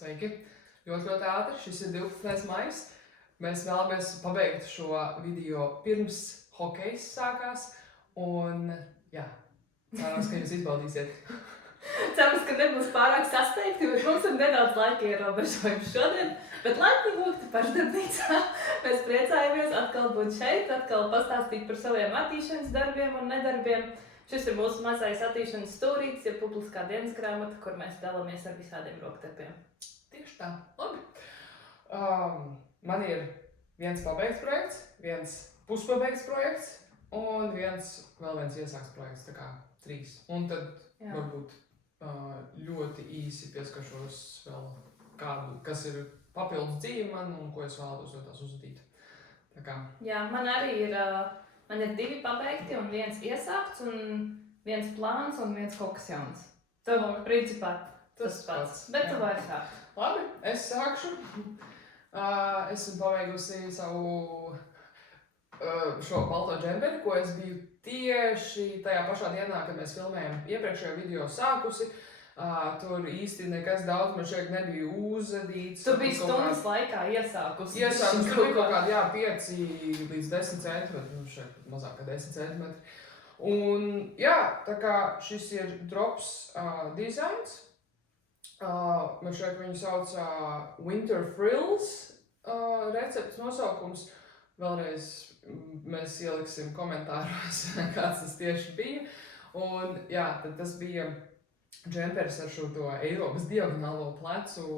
Sveiki! Ļoti ātri. Šis ir 12. maijs. Mēs vēlamies pabeigt šo video pirms hokejs sākās. Un, jā, cerams, ka jūs izbaudīsiet. Cerams, ka nebūs pārāk sasteigti, bet mums ir nedaudz laika ierobežojums šodien. Bet laipni lūgti pašdarbnīcā. Mēs priecājamies atkal būt šeit, atkal pastāstīt par saviem attīšanas darbiem un nedarbiem. Šis ir mūsu mazais attīšanas stūrītis, ja publiskā dienas grāmata, kur mēs dalāmies ar visādiem rokdarbiem. Tieši tā. Labi. Man ir viens pabeigts projekts, viens puspabeigts projekts un vēl viens iesāks projekts, tā kā 3. Un tad varbūt ļoti īsi pieskaršos vēl kādu, kas ir papildus dzīve man un ko es vēlētos no tās uzvadīt. Tā kā. Jā, man arī ir, man ir 2 pabeigti un viens iesākts un viens plāns un viens kaut kas jauns. Tev, principā, tas pats, bet tu vari sākt. Labi, es sākšu. Esmu pabeigusi savu šo balto džemperi, ko es biju tieši tajā pašā dienā, kad mēs filmējam iepriekšējo video sākusi. Tur īsti nekas daudz man šeit nebija uzadīts. Tu biji stundas laikā iesākusi. Tur bija kaut kādi 5 līdz 10 centimetri, šeit mazāk kā 10 centimetri. Un jā, tā kā šis ir drops designs. Man šeit viņu sauc Winter Frills recepts nosaukums. Vēlreiz mēs ieliksim komentāros, kāds tas tieši bija. Un jā, tad tas bija džemperis ar šo to Eiropas diagonālo plecu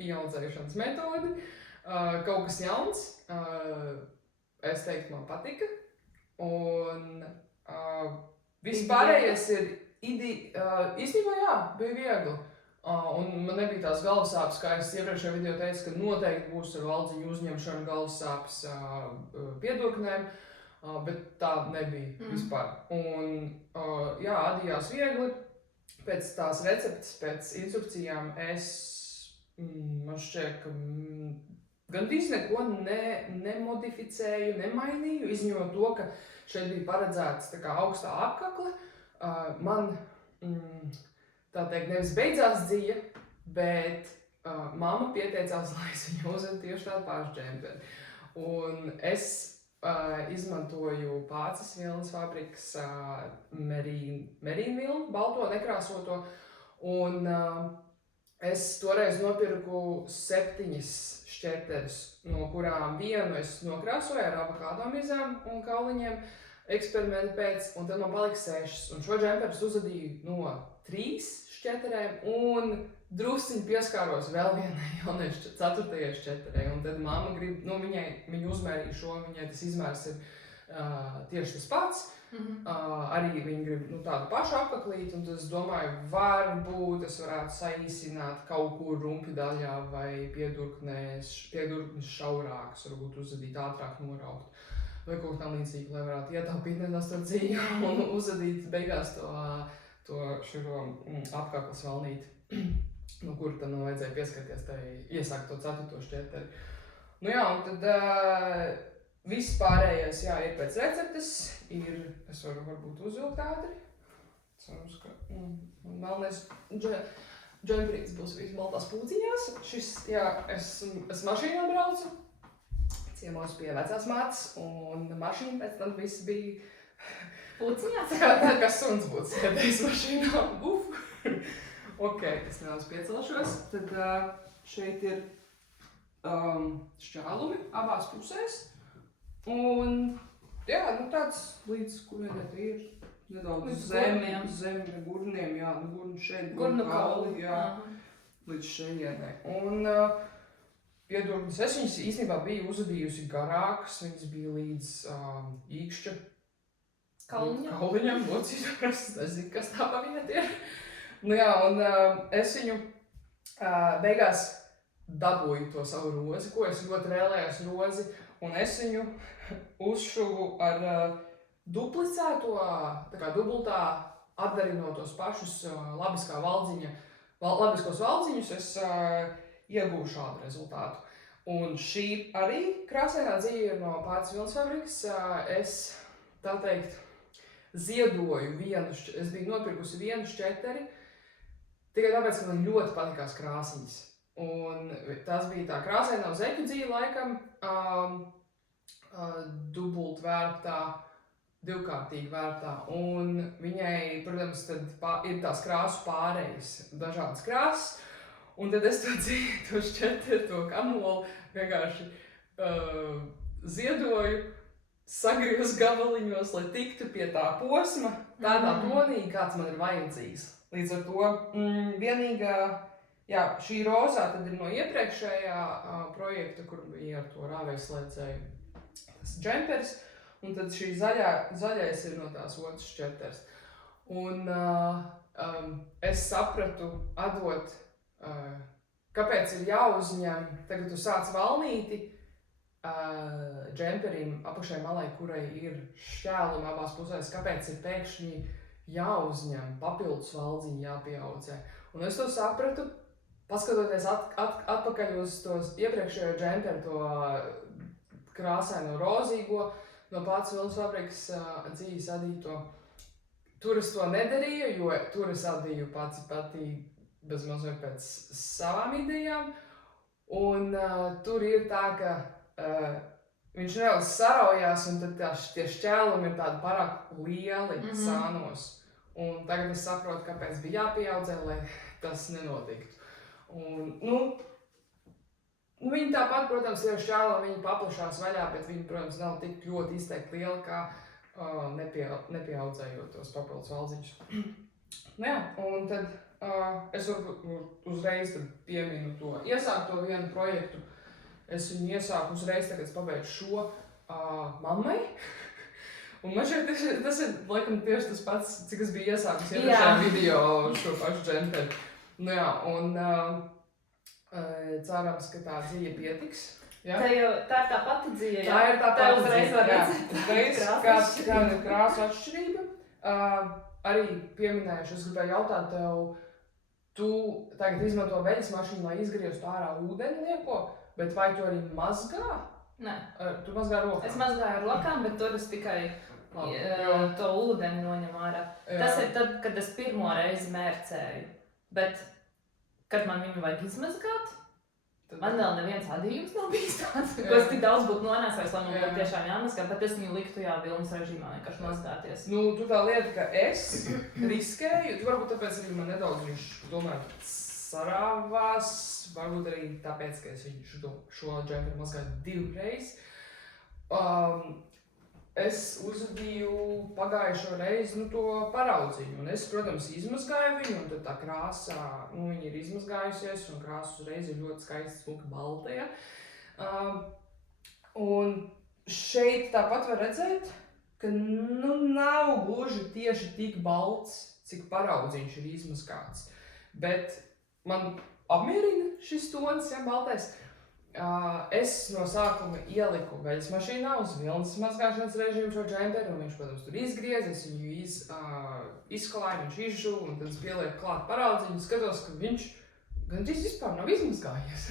pieaudzēšanas metodi. Kaut kas jauns. Es teiktu, man patika. Un vispārējais ir īstenībā jā, bija viegli. Un man nebija tās galvassāpes, kā es iepriekšējā video teicu, ka noteikti būs ar valdziņu uzņemšanu galvassāpes piedurknēm, bet tā nebija vispār. Un jā, adījās viegli. Pēc tās receptes, pēc instrukcijām man šķiet, ka gandrīz neko nemodificēju, nemainīju, izņemot to, ka šeit bija paredzēts tā kā augstā apkakle. Man, tā teikt, nevis beidzās dzīve, bet mamma pieteicās, lai es viņu uzvedu tieši tādu pašu džemperi. Un es izmantoju Pācis vilnas fabrikas merīnu vilnu, balto, nekrāsoto. Un es toreiz nopirku 7 šķeterus, no kurām vienu es nokrāsoju ar avokādo mizām un kauliņiem eksperimentu pēc, un tad man palika 6. Un šo džemperus uzvadīju no 3 šķeterēm un drusciņi pieskāros vēl vienai jaunai 4. šķeterei. Un tad mamma grib, viņa uzmērīja šo, viņai tas izmērs ir tieši tas pats. Arī viņa grib tādu pašu apaklīti, un tad es domāju, varbūt es varētu saīsināt kaut kur rumpju daļā vai piedurknes šaurākas, varbūt uzvadīt ātrāk noraukt. Vai kaut tam līdzīgi, lai varētu ietaupīt nedaudz to dzīvi un uzvadīt beigās to širo apkakles valnīti, no kura tad man vajadzēja pieskarties, iesākt to 4. šķeteri. Nu jā, un tad viss pārējais ir pēc receptes, es varu varbūt uzvilkt ātri. Cerams, ka melnais džemperītis būs viss baltās pūciņās. Šis, es mašīnā braucu, ciemos pie vecās mātes, un mašīna pēc tam viss bija pūciņās. Tā kā suns būtu sēdējis mašīnā. Ok, es nedaudz piecelšos. Tad šeit ir šķēlumi abās pusēs. Un jā, tāds līdz kurienē ir nedaudz zem gurniem, gurnu šeit, gurnu kauli, līdz šejienē. Un piedurknes es viņas īstenībā biju uzadījusi garākas, viņas bija līdz īkšķa kauliņam, locītājs, nezinu, kas tā pa viet ir. Nu jā, un es viņu beigās dabūju to savu rozi, ko es ļoti vēlējos rozi, un es viņu uzšuvu ar duplicēto, tā kā dubultā atdarinot tos pašus labiskos valdziņus, es iegūju šādu rezultātu. Un šī arī krāsainā dzīve ir no Pācis vilnas fabrikas. Es, tā teikt, ziedoju es biju nopirkusi vienu šķeteri, tikai tāpēc, ka man ļoti patikās krāsiņas. Un tas bija tā krāsainā uz eķu dzīve laikam, dubult vērtā, divkārtīgi vērtā. Un viņai, protams, tad ir tās krāsu pārējas, dažādas krāsas. Un tad es to šķeteri, to kamolu vienkārši ziedoju, sagriezu gabaliņos, lai tiktu pie tā posma, tādā tonī, kāds man ir vajadzīgs. Līdz ar to vienīgā, jā, šī rozā tad ir no iepriekšējā projekta, kur bija ar to rāvējslēdzēju tas džempers, un tad šī zaļais ir no tās otras šķeteres. Un es sapratu atdot, kāpēc ir jāuzņem, tagad tu sāc valnīti džemperim apašai malai, kurai ir šķēlumi abās pusēs, kāpēc ir pēkšņi jāuzņem, papildus valdziņi jāpieaudzē. Un es to sapratu, paskatoties atpakaļ uz tos iepriekšējo džemperu, to krāsaino rozīgo, no Pācis vilnas fabrikas dzīves adīto. Tur es to nedarīju, jo tur es adīju pati bezmazliet pēc savām idejām. Un tur ir tā, ka viņš nedaudz saraujās, un tad tie šķēlumi ir tādi pārāk lieli sānos. Un tagad es saprotu, kāpēc bija jāpieaudzē, lai tas nenotiktu. Un, viņi tāpat, protams, ir šķēlumi, viņi paplašās vaļā, bet viņi, protams, nav tik ļoti izteikti lieli, kā nepieaudzējot tos papildus valdziņus. Jā, un tad es uzreiz pieminu to iesākto vienu projektu. Es viņu iesāku uzreiz, tagad es pabeidzu šo mammai. Un man šeit tas ir, laikam, tieši tas pats, cik es biju iesākus iepriekšējā video šo pašu džemperi. Nu jā, un cerams, ka tā dzīve pietiks. Ja? Tā ir tā pati dzīve, jā? Tā ir tā pati uzreiz var redzēt. Uzreiz, kāda ir krāsu atšķirība. Arī pieminējuši, es gribēju jautāt tev, tu tagad izmanto veļas mašīnu, lai izgrieztu ārā ūdeni lieko, bet vai tu arī mazgā? Nē. Tu mazgā ar rokām? Es mazgāju ar rokām, bet tur es tikai to ūdeni noņem ārā. Jā. Tas ir tad, kad es pirmo reizi mērcēju. Bet, kad man viņu vajag izmazgāt, man vēl neviens adījums nav bijis tāds, ko es tik daudz būtu nonēsājis, lai man būtu tiešām jāmazgā, bet es viņu liktu vilnas režīmā vienkārši mazgāties. Nu, tu tā lieta, ka es riskēju, varbūt tāpēc arī man nedaudz viņš tomēr sarāvās, varbūt arī tāpēc, ka es viņu šo džemperu mazgāju 2 reizes. Es uzvadīju pagājušo reizi to paraudziņu, un es, protams, izmazgāju viņu, un tad tā krāsā, viņa ir izmazgājusies, un krāsa uzreiz ir ļoti skaista, smuka balta, ja. Un šeit tāpat var redzēt, ka nav gluži tieši tik balts, cik paraudziņš ir izmazgāts, bet man apmierina šis tons, ja, baltais. Es no sākuma ieliku veļas mašīnā uz vilnas mazgāšanas režīmu šo džemperu, un viņš, protams, tur izgriezis, viņu izklāja, viņš izžuva, un tad es pielieku klāt paraudziņu, skatos, ka viņš gandrīz vispār nav izmazgājies.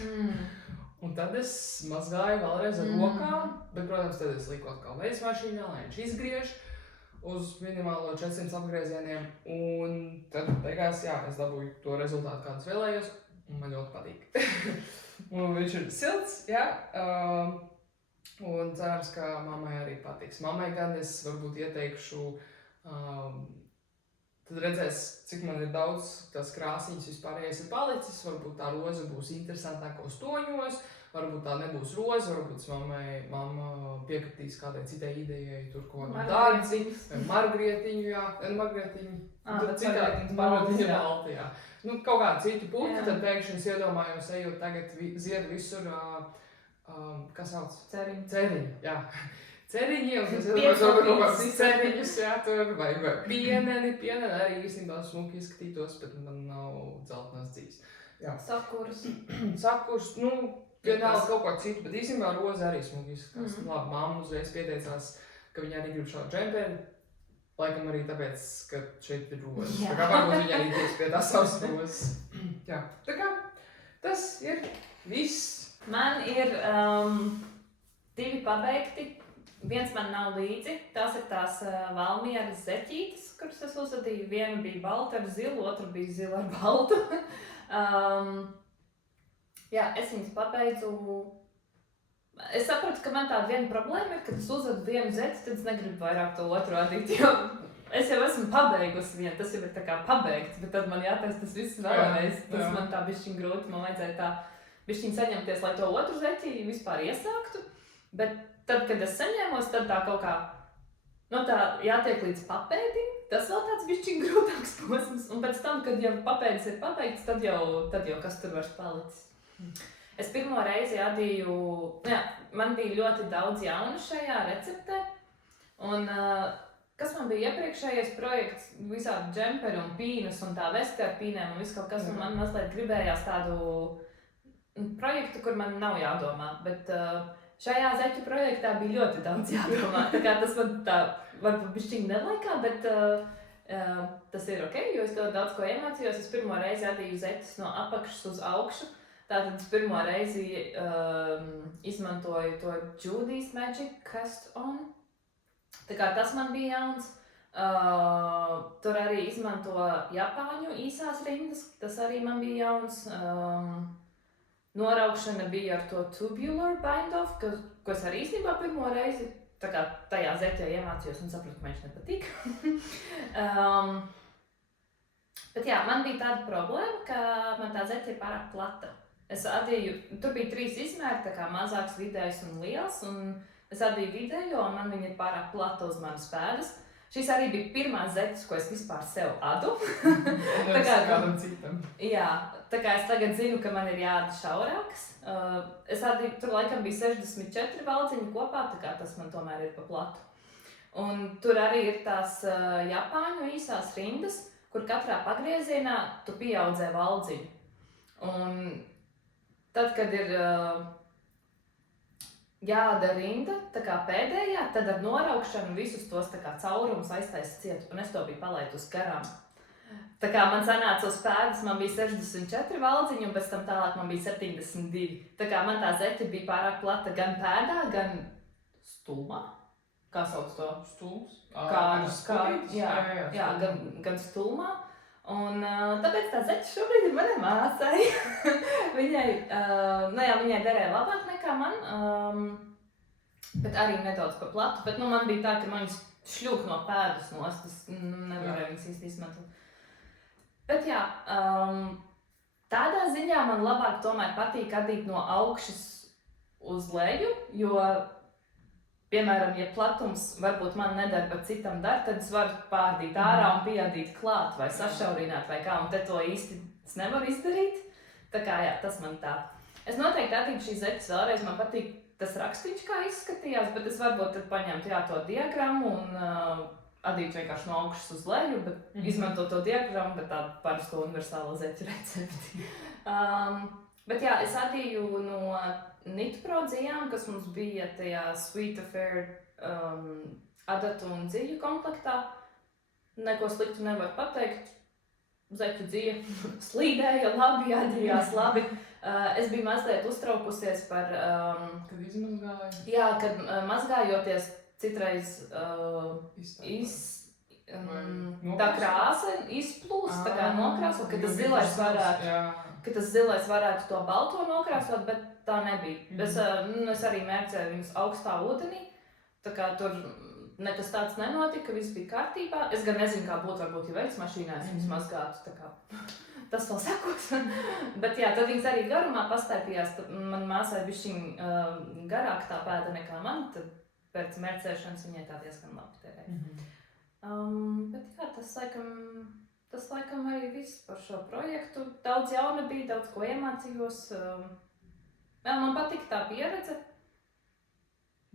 Un tad es mazgāju vēlreiz ar rokām, bet, protams, tad es liku atkal veļas mašīnā, lai viņš izgriež uz minimālo 400 apgriezieniem, un tad beigās, jā, es dabūju to rezultātu, kādus vēlējos, un man ļoti patīk. Un viņš ir silts, jā, un cerams, ka mammai arī patiks. Mammai gan es varbūt ieteikšu, tad redzēs, cik man ir daudz tās krāsiņas vispārējais ir palicis, varbūt tā roza būs interesantākos toņos, varbūt tā nebūs roza, varbūt mamma piekritīs kādai citai idejai, tur ko dārdziņu, vai margrietiņu, jā, margrietiņu, margrietiņu balti, jā. Nu, kaut kādu citu putu, tad pēkšņi es iedomājos, ejot tagad ziedu visur, kā sauc? Ceriņi, jā. Ceriņi, un es iedomājos kaut kāds ceriņus, jā, tur, vai pieneni arī īstenībā smuki izskatītos, bet man nav dzeltenās dzīves. Sakurs, nu, vienalga kaut ko citu, bet īstenībā roza arī smuki izskatās. Labi, mamma uzreiz pieteicās, ka viņa arī grib šādu džemperi. Laikam arī tāpēc, ka šeit ir roza. Tā kā varbūt viņa arī tieks pie tās savas rozas. Jā, tā kā tas ir viss. Man ir 2 pabeigti. Viens man nav līdzi. Tās ir tās Valmieras zeķītes, kuras es uzvadīju. Viena bija balta ar zilu, otra bija zila ar baltu. Jā, es viņas pabeidzu. Es sapratu, ka man tāda viena problēma ir, kad es uzvedu vienu zeķi, tad es negribu vairāk to otru adīt, jo es jau esmu pabeigusi vienu, tas jau ir tā kā pabeigts, bet tad man jātaisa tas viss vēlreiz. Tas man tā bišķiņ grūti, man vajadzēja tā bišķiņ saņemties, lai to otru zeķi vispār iesāktu, bet tad, kad es saņēmos, tad tā kaut kā, tā jātiek līdz papēdim, tas vēl tāds bišķiņ grūtāks posms, un pēc tam, kad jau papēdis ir pabeigts, tad jau kas tur vairs palicis. Es pirmo reizi adīju, man bija ļoti daudz jaunu šajā receptē, un kas man bija iepriekšējais projekts, visādi džemperi un pīnas un tā vesti ar pīnēm un viss kaut kas, un man mazliet gribējās tādu projektu, kur man nav jādomā, bet šajā zeķu projektā bija ļoti daudz jādomā, tā kā tas man tā varbūt bišķiņ nelaikā, bet tas ir ok, jo es ļoti daudz ko iemācījos. Es pirmo reizi adīju zeķus no apakšas uz augšu. Tātad es pirmo reizi izmantoju to Judy's Magic Cast On. Tā kā tas man bija jauns. Tur arī izmanto japāņu īsās rindas. Tas arī man bija jauns. Noraukšana bija ar to tubular bind-off, ko es arī īstenībā pirmo reizi tā kā tajā zeķē iemācījos un sapratu, ka viņš nepatīk. Bet jā, man bija tāda problēma, ka man tā zeķe ir pārāk plata. Es adīju, tur bija 3 izmēri, tā kā mazāks, vidējs un liels, un es adīju vidējo, un man viņa ir pārāk plata uz manas pēdas. Šis arī bija pirmās zeķes, ko es vispār sev adu. Tā kā kādam citam. Jā, tā kā es tagad zinu, ka man ir jāada šaurāks. Es adīju, tur laikam bija 64 valdziņi kopā, tā kā tas man tomēr ir pa platu. Un tur arī ir tās japāņu īsās rindas, kur katrā pagriezienā tu pieaudzē valdziņu. Un tad, kad ir jāada rinda, tā kā pēdējā, tad ar noraukšanu visus tos tā kā caurumus aiztaisa ciet, un es to biju palaidusi garām. Tā kā man sanāca uz pēdas, man bija 64 valdziņi, un pēc tam tālāk man bija 72. Tā kā man tā zeķe bija pārāk plata gan pēdā, gan stulmā. Kā sauc to? Stulms? Jā, gan stulmā. Un tāpēc tā zeķe šobrīd ir manai māsai. Viņai derēja labāk nekā man, bet arī nedaudz pa platu. Bet man bija tā, ka man viņas šļūk no pēdas nost, es nevarēju viņas īsti izmantot. Bet jā, tādā ziņā man labāk tomēr patīk adīt no augšas uz leju, jo piemēram, ja platums varbūt man nedara, bet citam dar, tad es varu pārdīt ārā un pieadīt klāt vai sašaurināt vai kā, un te to īsti es nevaru izdarīt. Tā kā jā, tas man tā. Es noteikti adītu šīs zeķes vēlreiz, man patīk tas rakstīns, kā izskatījās, bet es varbūt tad paņemtu to diagrammu un adītu vienkārši no augšas uz leju, bet izmantot to diagrammu, bet tādu parasto universālo zeķu recepti. Bet jā, es adīju no Nitpro dzijām, kas mums bija tajā Sweet Affair adatu un dziļu komplektā. Neko sliktu nevar pateikt. Zeķu dzija slīdēja labi, adījās labi. Es biju mazliet uztraukusies par... Kad izmazgāja? Jā, kad mazgājoties citreiz tā krāsa izplūst, tā kā nokrāsot, ka tas zilais varētu to balto nokrāsot, bet tā nebija. Es arī mērcēju viņus augstā ūdenī, tā kā tur nekas tāds nenotika, viss bija kārtībā. Es gan nezinu, kā būtu, varbūt, ja veids mašīnā es viņus mazgātu, tā kā tas vēl sekos. Bet jā, tad viņas arī garumā pastaipījās, tad man māsai bišķiņ garāk tā pēda nekā man, tad pēc mērcēšanas viņai tā diezgan labi terēja. Bet jā, tas laikam arī viss par šo projektu. Daudz jauna bija, daudz ko iemācījos. Man patika tā pieredze,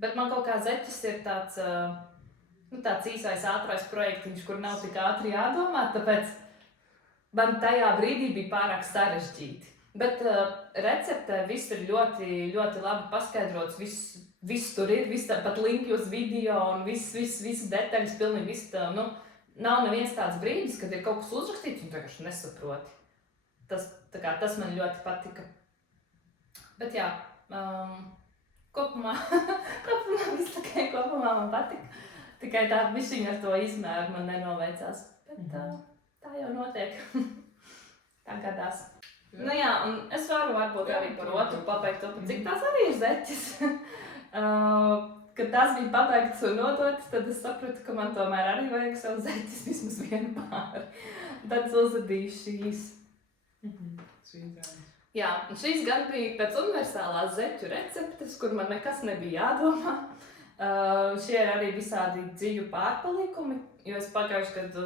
bet man kaut kā zeķis ir tāds īsais ātrais projektiņš, kur nav tik ātri jādomā, tāpēc man tajā brīdī bija pārāk sarežģīti. Bet receptē viss ir ļoti, ļoti labi paskaidrots, viss tur ir, pat linki uz video un viss detaļas, pilnīgi viss tā, nav neviens tāds brīdis, kad ir kaut kas uzrakstīts un vienkārši nesaproti. Tas man ļoti patika. Bet jā, kopumā viss tikai kopumā man patika. Tikai tā bišķiņa ar to izmēru man nenoveicās. Bet tā jau notiek. Tā gadās. Nu jā, un es varu varbūt arī par otru pabeigt to, cik tās arī ir zeķes. Kad tās bija pabeigtas un nodotas, tad es sapratu, ka man tomēr arī vajag savu zeķes vismaz vienu pāri. Tad es uzadīju šīs. Jā, un šīs gan bija pēc universālās zeķu receptes, kur man nekas nebija jādomā. Šie ir arī visādi dzīvu pārpalikumi, jo es pagājuši gadu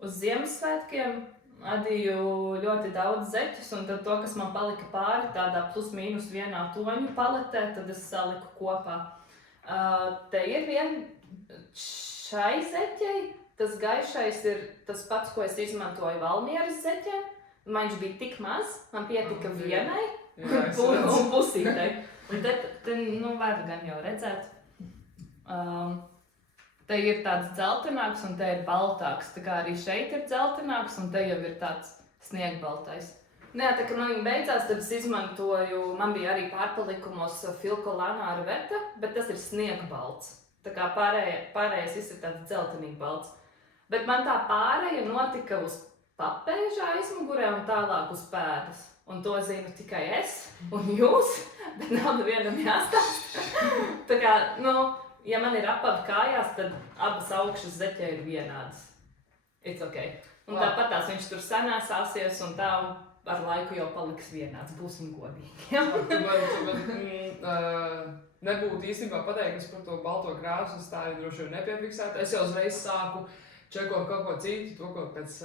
uz Ziemassvētkiem adīju ļoti daudz zeķus, un tad to, kas man palika pāri tādā plus mīnus vienā toņu paletē, tad es saliku kopā. Te ir šai zeķei, tas gaišais ir tas pats, ko es izmantoju Valmieras zeķē. Man viņš bija tik maz, man pietika vienai un pusītei. Un te nu var gan jau redzēt. Te ir tāds dzeltenāks un te ir baltāks. Tā kā arī šeit ir dzeltenāks un te jau ir tāds sniegbaltais. Nē, tā kā man beidzās, tad es izmantoju, man bija arī pārpalikumos Filko Lanāra veta, bet tas ir sniegbalts. Tā kā pārējais viss ir tāds dzeltenīgi balts. Bet man tā pārēja notika uz papēža aizmugurē un tālāk uz pēdas. Un to zinu tikai es un jūs, bet nav nevienam jāstāst. Tā kā, ja man ir apavi kājās, tad abas augšas zeķē ir vienādas. It's okay. Un tāpatās viņš tur sanāsāsies un tā ar laiku jau paliks vienāds. Būsim godīgi. Nebūtu īstenībā pateikts par to balto krāsu, es tā arī droši vien nepiefiksētu. Es jau uzreiz sāku čekot kaut ko citu, to, ko pēc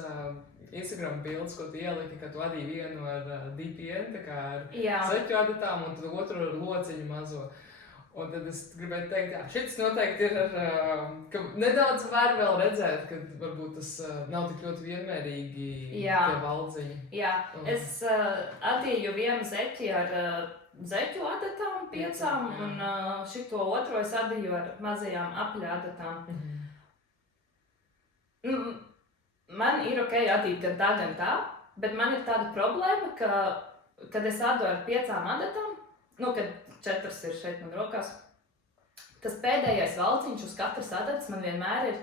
Instagram bildes, ko tu ieliki, ka tu adīji vienu ar DPN, tā kā ar zeķu adatām, un tad otru ar lociņu mazo. Un tad es gribēju teikt, jā, šis noteikti ir ka nedaudz var vēl redzēt, ka varbūt tas nav tik ļoti vienmērīgi tie valdziņi. Jā, es adīju vienu zeķi ar zeķu adatām 5, un šito otro es adīju ar mazajām apļa adatām. Man ir ok adīt gan tā, bet man ir tāda problēma, ka, kad es adu ar 5 adatām, kad 4 ir šeit man rokās, tas pēdējais valciņš uz katras adatas man vienmēr ir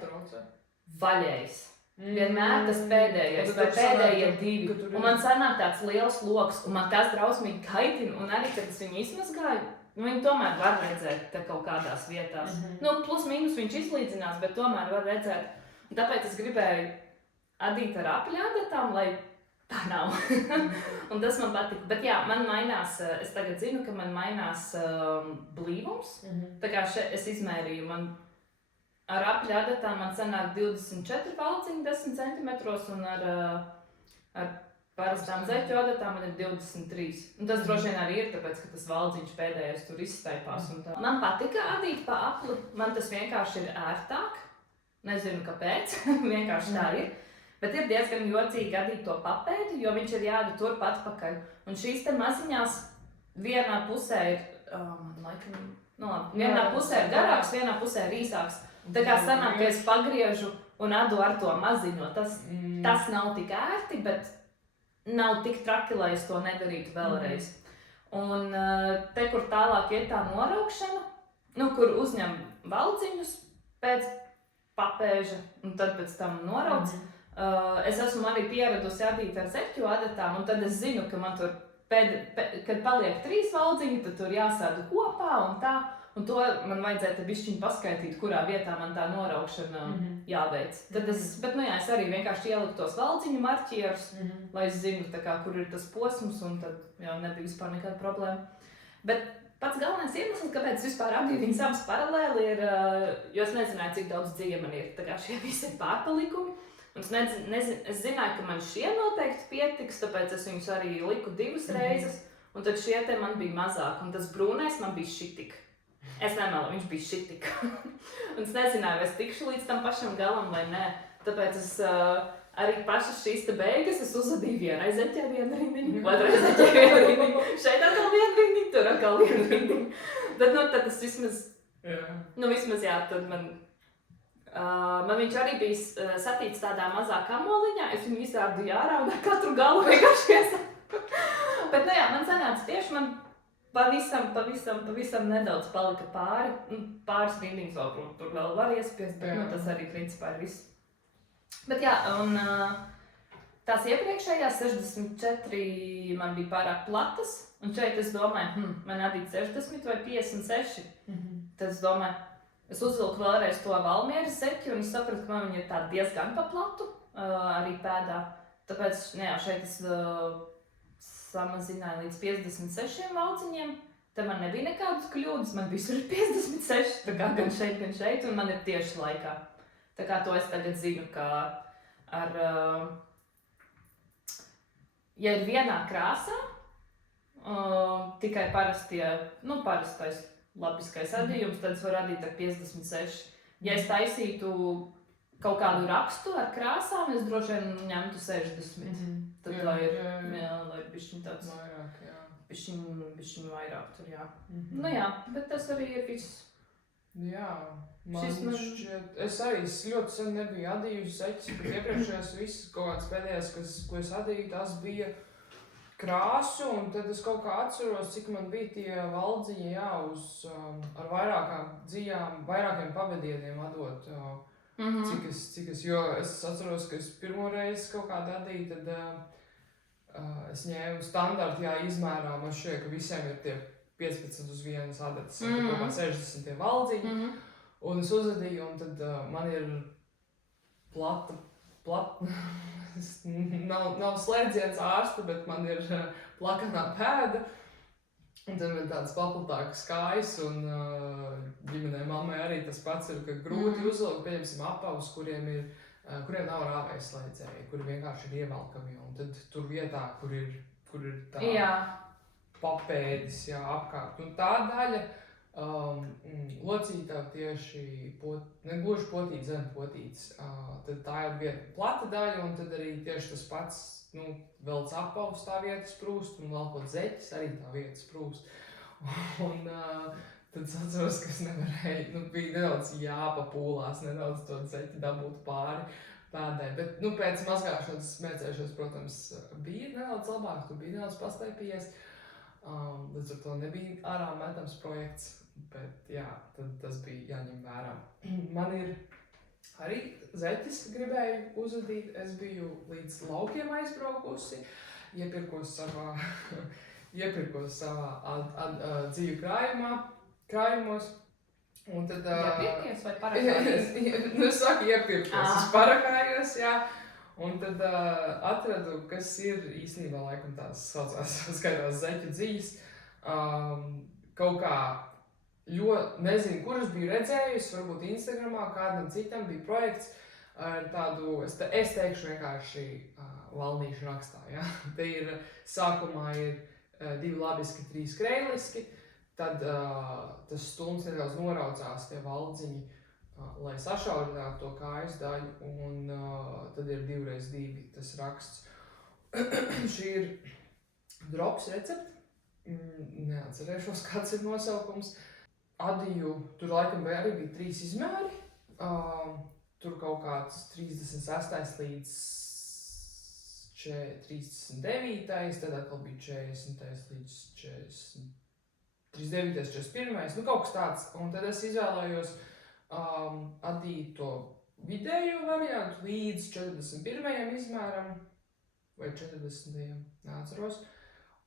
vaļējs. Vienmēr tas pēdējais, vai pēdējie 2. Un man sanāk tāds liels loks, un man tas drausmīgi kaitina, un arī, kad es viņu izmazgāju, viņi tomēr var redzēt te kaut kādās vietās. Plus mīnus viņš izlīdzinās, bet tomēr var redzēt. Un tāpēc es gribēju adīt ar apļa adatām, lai tā nav. Un tas man patika. Bet jā, man mainās, es tagad zinu, ka man mainās blīvums. Tā kā es izmērīju, man ar apļa adatām man sanāk 24 valciņi 10 centimetros, un ar parastām zeķu adatām man ir 23. Un tas droši vien arī ir, tāpēc, ka tas valdziņš pēdējais tur izstaipās. Man patika adīt pa apli, man tas vienkārši ir ērtāk. Nezinu, kāpēc, vienkārši tā ir. Bet ir diezgan jocīgi adīt to papēdi, jo viņš ir jāda turpat atpakaļ. Un šīs te maziņās vienā pusē ir, vienā pusē ir garāks, vienā pusē ir īsāks. Tā kā sanāk, ka es pagriežu un adu ar to maziņo. Tas nav tik ērti, bet nav tik traki, lai es to nedarītu vēlreiz. Un te, kur tālāk ir tā noraukšana, kur uzņem valdziņus pēc papēža un tad pēc tam norauc. Es esmu arī pieradusi adīt ar zeķu adatām, un tad es zinu, ka man tur, kad paliek 3 valdziņi, tad tur jāsāda kopā un tā. Un to man vajadzētu bišķiņ paskaitīt, kurā vietā man tā noraukšana jāveic. Tad es arī vienkārši ieliku tos valdziņu marķierus, lai es zinu, kur ir tas posms, un tad jau nebija vispār nekāda problēma. Bet pats galvenais iemesls, kāpēc es vispār adīju viņas abas paralēli, ir, jo es nezināju, cik daudz dzīve man ir. Tā kā šie visi ir pārpalikumi. Un es zināju, ka man šie noteikti pietiks, tāpēc es viņus arī liku 2 reizes. Un tad šie te man bija mazāk, un tas brūnais man bija šitik. Es nemelu, viņš bija šitik. Un es nezināju, vai es tikšu līdz tam pašam galam vai nē. Tāpēc es arī pašas šīs te beigas es uzadīju vienai zeķē vienu rindiņu, otrai zeķē vienu rindiņu, šeit atkal vienu rindiņu, tur atkal vienu rindiņu. Bet tad es vismaz jā, tad man viņš arī bija satīts tādā mazā kamoliņā, es viņu izrādīju ārā un ar katru galu vienkārši iesaku. Bet man sanāca tieši, man pavisam nedaudz palika pāri. Pāris rindiņas vēl, tur vēl var iespiest, bet tas arī principā ir viss. Bet jā, un tās iepriekšējās 64 man bija pārāk platas, un šeit es domāju, man adīt 60 vai 56. Tad es domāju, es uzvilku vēlreiz to Valmieras zeķi, un es sapratu, ka man viņa ir tā diezgan pa platu arī pēdā. Tāpēc, šeit es samazināju līdz 56 valciņiem. Te man nebija nekādas kļūdas, man visur ir 56, tā kā gan šeit, un man ir tieši laikā. Tā kā to es tagad zinu, ka ja ir vienā krāsā, tikai parastais lapiskais adījums, tad es varu adīt ar 56. Ja es taisītu kaut kādu rakstu ar krāsām, es droši vien ņemtu 60. Tad lai ir bišķiņ tāds vairāk, jā. Bišķiņ vairāk tur, jā. Bet tas arī ir viss. Jā, šķiet, es arī ļoti sen nebiju adījusi zeķis, bet iepriekšējās visas kaut kāds pēdējās, ko es adīju, tas bija krāsu, un tad es kaut kā atceros, cik man bija tie valdziņi, ar vairākām dzijām, vairākiem pavadieniem adot. Cik es, jo es atceros, ka es pirmo reizi kaut kādu adīju, tad es ņēmu standartu, izmērā, man šķiet, ka visiem ir tie 15 uz vienas adatas, kaut kā 60 tie valdziņi, un es uzadīju, un tad man ir plata, nav slēdziens ārsta, bet man ir plakanā pēda, un tad man tāds paplatāks kājas, un ģimenē mammai arī tas pats ir, ka grūti uzvilkt, pieņemsim apavus, kuriem nav rāvējs slēdzēji, kuri vienkārši ir ievelkami, un tad tur vietā, kur ir tā papēdis, apkārt. Un tā daļa locītā tieši, negluži potīts, zem potīts, tad tā ir vieta plata daļa, un tad arī tieši tas pats, velc apavus tā vieta sprūst, un vēl kaut zeķis arī tā vieta sprūst. Un tad es atceros, ka es nevarēju, bija nedaudz jāpapūlās, nedaudz to zeķi dabūt pāri pēdē, bet, pēc mazgāšanas smēcēšanas, protams, bija nedaudz labāk, tu bija nedaudz pastaipījies, līdz ar to nebija ārā metams projekts, bet, tad tas bija jāņem vērā. Man ir arī zeķis gribēju uzadīt, es biju līdz laukiem aizbraukusi, iepirkos savā dzīvu krājumos. Un tad, iepirkies vai parakājies? Es saku iepirkos, es parakājos, un tad atradu, kas ir īstenībā laikam tās skaitās zeķu dzīves. Kaut kā, nezinu, kuras biju redzējusi, varbūt Instagramā, kādam citam bija projekts ar tādu, es teikšu vienkārši valnīšu rakstā, Te ir, sākumā ir 2 labiski, 3 kreiliski, tad tas stulms nedaudz noraucās tie valdziņi, lai sašaurinātu to kājas daļu, un tad ir 2x2 tas raksts. Šī ir drops recepte, neatcerēšos, kāds ir nosaukums. Adīju, tur laikam arī bija 3 izmēri, tur kaut kāds 36. līdz 39. Tad atkal bija 40. līdz 39. 41. Kaut kas tāds. Un tad es izvēlējos adīt to vidējo variantu līdz 41. izmēram vai 40. neatceros.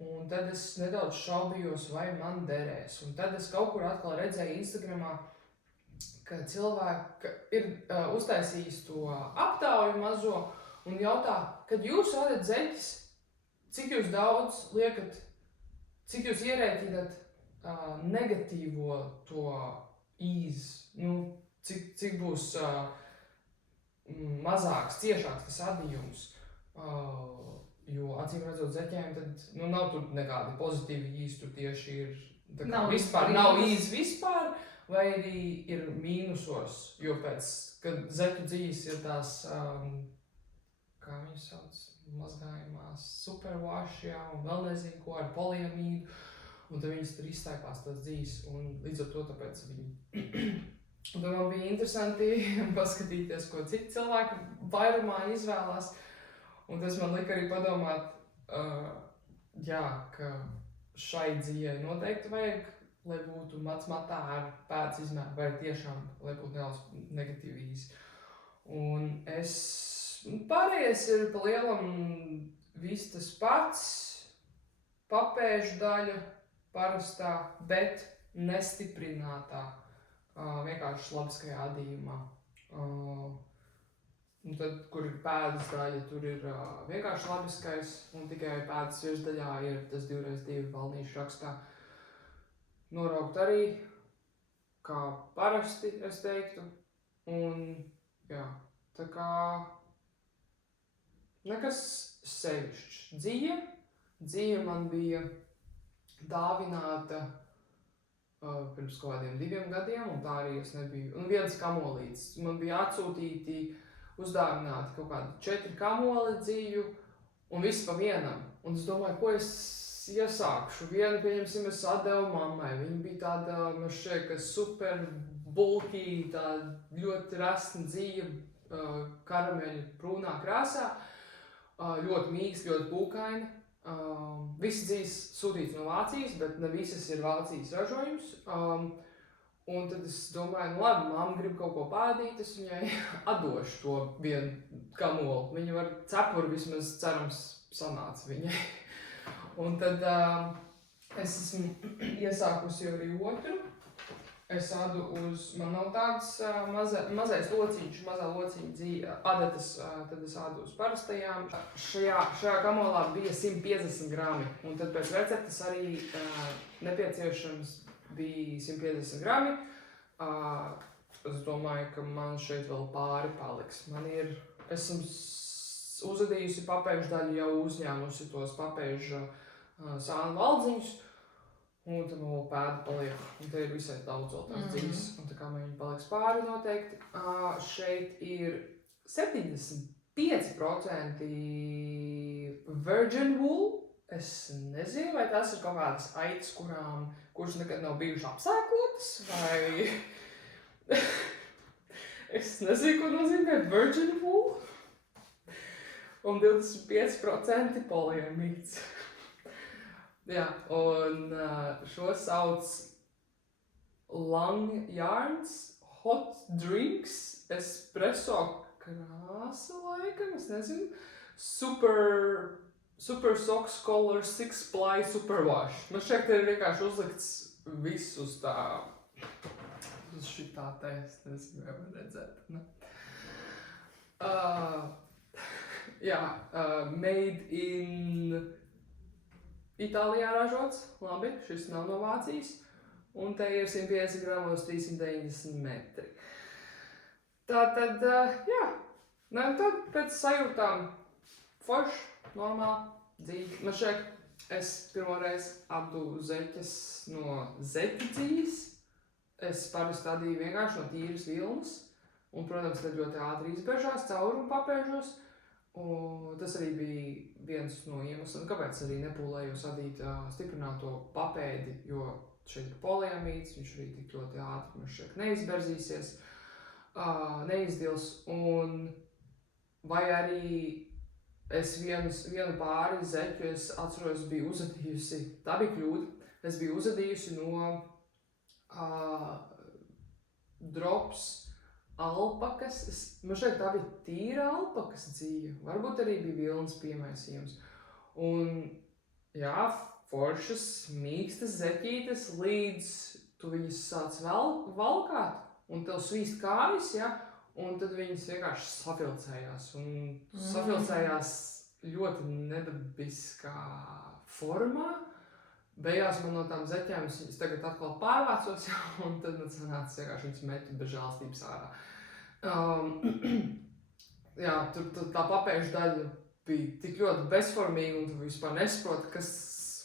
Un tad es nedaudz šaubījos, vai man derēs. Un tad es kaut kur atkal redzēju Instagramā, ka cilvēki ir uztaisījis to aptauju mazo un jautā, kad jūs adat zeķis, cik jūs daudz liekat, cik jūs ierēķinat negatīvo to cik būs mazāks, ciešāks tas adījums. Jo acīm redzot zeķiem, tad nav tur nekādi pozitīvi īsti, tur tieši ir nav īsti vispār, vai arī ir mīnusos, jo kad zeķu dzīves ir tās, kā viņas sauc, mazgājumās superwash, un vēl nezinu ko ar poliamīdu, un tad viņas tur izstaipās tās dzīves, un līdz ar to tāpēc viņi. Un tad man bija interesanti paskatīties, ko citi cilvēki vairumā izvēlās, un tas man lika arī padomāt, ka šai dzīvei noteikti vajag, lai būtu matā ar pēc izmēru, vai tiešām, lai būtu nedaudz negatīvi īsi. Un es Pārējais ir pa lielam viss tas pats, papēžu daļa parastā, bet nestiprinātā, vienkārši slabiskajā adījumā. Un tad, kur ir pēdas daļa, tur ir vienkārši labiskais, un tikai pēdas virsdaļā ir tas 2x2 valnīšu rakstā. Noraukt arī, kā parasti, es teiktu. Un, jā, tā kā nekas sevišķs. Dzija man bija dāvināta pirms kaut kādiem 2 gadiem, un tā arī es nebiju. Un viens kamolīts. Man bija atsūtīti, uzdāvināti kaut kādi 4 kamoli dziju, un viss pa vienam. Un es domāju, ko es iesākšu. Vienu, pieņemsim, es atdevu mammai. Viņa bija tāda, man šķiet, ka super bulky, tāda ļoti rasna dzija, karameļa brūnā krāsā. Ļoti mīgs, ļoti būkaina. Visi dzīs sūtīts no Vācijas, bet ne visas ir Vācijas ražojums. Un tad es domāju, nu labi, mamma grib kaut ko pādīt, es viņai atdošu to vienu kamoli. Viņa var cepuri vismaz cerams sanāca viņai. Un tad es esmu iesākusi arī otru. Es ādu man nav tāds mazais lociņš, mazā lociņa adatas, tad es ādu uz parastajām. Šajā kamolā bija 150 grami, un tad pēc receptes arī nepieciešams bija 150 grami. Es domāju, ka man šeit vēl pāri paliks. Esmu uzadījusi papēžu daļu, jau uzņēmusi tos papēžu sānu valdziņus. Un tad man vēl pēda paliek, un te ir visai daudz vēl tās dzīves, un tā kā man viņi paliks pāri noteikti. Šeit ir 75% virgin wool. Es nezinu, vai tās ir kaut kādas aitas, kuras nekad nav bijušas apsēklotas, vai... Es nezinu, ko nozīmē virgin wool. Un 25% poliamīds. Jā, un šo sauc Lang Yarns Hot Drinks espresso krāsa laikam, es nezinu. Super Socks Color 6 Ply Super Wash. Man šeit ir vienkārši uzlikts viss uz tā, uz šitā te, es nezinu, vai man redzēt, ne? Jā, made in Itālijā ražots, labi, šis nav no Vācijas, un te ir 150 gramos 390 metri. Tātad, jā, tad pēc sajūtām forši, normāli, dzīvi. Man šeit, es pirmoreiz apdu zeķes no zeķu dzīves. Es parasti adīju vienkārši no tīras vilnas, un, protams, tad ļoti ātri izbežās caurumu papēžos. Un tas arī bija viens no iemesliem, kāpēc arī nepūlējos adīt stiprināto papēdi, jo šeit ir poliamīds, viņš arī tik ļoti ātri man šeit neizberzīsies, neizdils, un vai arī es vienu pāri zeķu, es atceros, biju uzadījusi, tā bija kļūda, es biju uzadījusi no drops alpakas, man šeit tā bija tīra alpakas dzīve, varbūt arī bija vilnas piemaisījums. Un, jā, foršas, mīkstas zeķītes, līdz tu viņas sāc valkāt, un tev svīst kājas, ja, un tad viņas vienkārši safilcējās. Un safilcējās ļoti nedabiskā formā. Beigās man no tām zeķēm es tagad atkal pārvācos, un tad man sanāca vienkārši viņas metu bez žēlstības ārā. Jā, tur tā papēžu daļa bija tik ļoti bezformīga, un tu vispār nesaproti,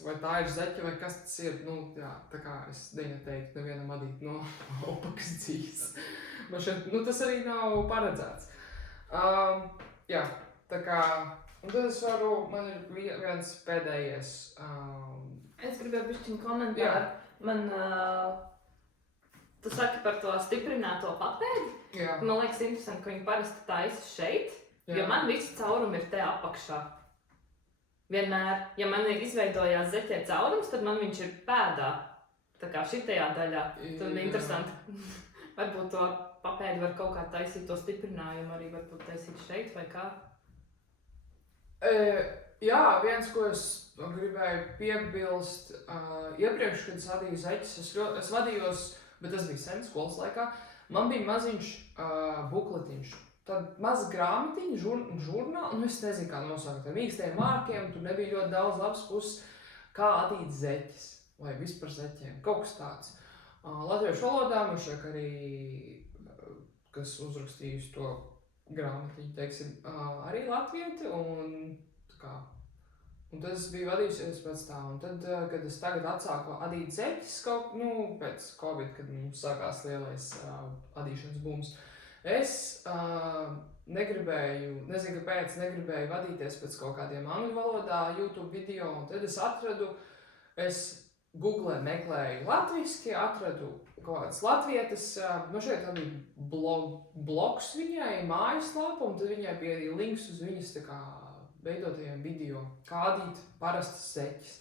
vai tā ir zeķe, vai kas tas ir. Nu, jā, tā kā es neieteiktu nevienam adīt no alpakas dzīves. Man šeit, tas arī nav paredzēts. Jā, tā kā, un tad es varu, man ir viens pēdējais. Es gribēju bišķiņu komentāru. Man, tu saki par to stiprināto papēdi. Jā. Man liekas interesanti, ka viņi parasti taisa šeit, jo man visi caurumi ir te apakšā. Vienmēr, ja man ir izveidojās zeķē caurums, tad man viņš ir pēdā. Tā kā šitajā daļā. Tad interesanti. Varbūt to papēdi var kaut kā taisīt, to stiprinājumu arī varbūt taisīt šeit vai kā. Jā, viens, ko es gribēju piebilst, iepriekš, kad es vadīju zeķes, es vadījos, bet tas bija sen skolas laikā, man bija maziņš bukletiņš. Tad maza grāmatiņa, žurnāla, nu es nezinu, kā nosaukt, ar mīkstiem vārkiem, tur nebija ļoti daudz labas puses, kā adīt zeķes, vai vispār zeķiem, kaut kas tāds. Latviešu valodā man šeit arī, kas uzrakstījusi to grāmatiņu, teiksim, arī latvieti, un tad es biju vadījusies pēc tā, un tad, kad es tagad atsāku adīt zeķes pēc Covid, kad mums sākās lielais adīšanas bums, es nezinu kāpēc, negribēju vadīties pēc kaut kādiem angļu valodā YouTube video, un tad es Google meklēju latviski, atradu kaut kādas latvietas, šeit tā bija blogs viņai, mājaslapa, un tad viņai bija arī links uz viņas tā kā veidotajiem video, kā adīt parastas zeķes.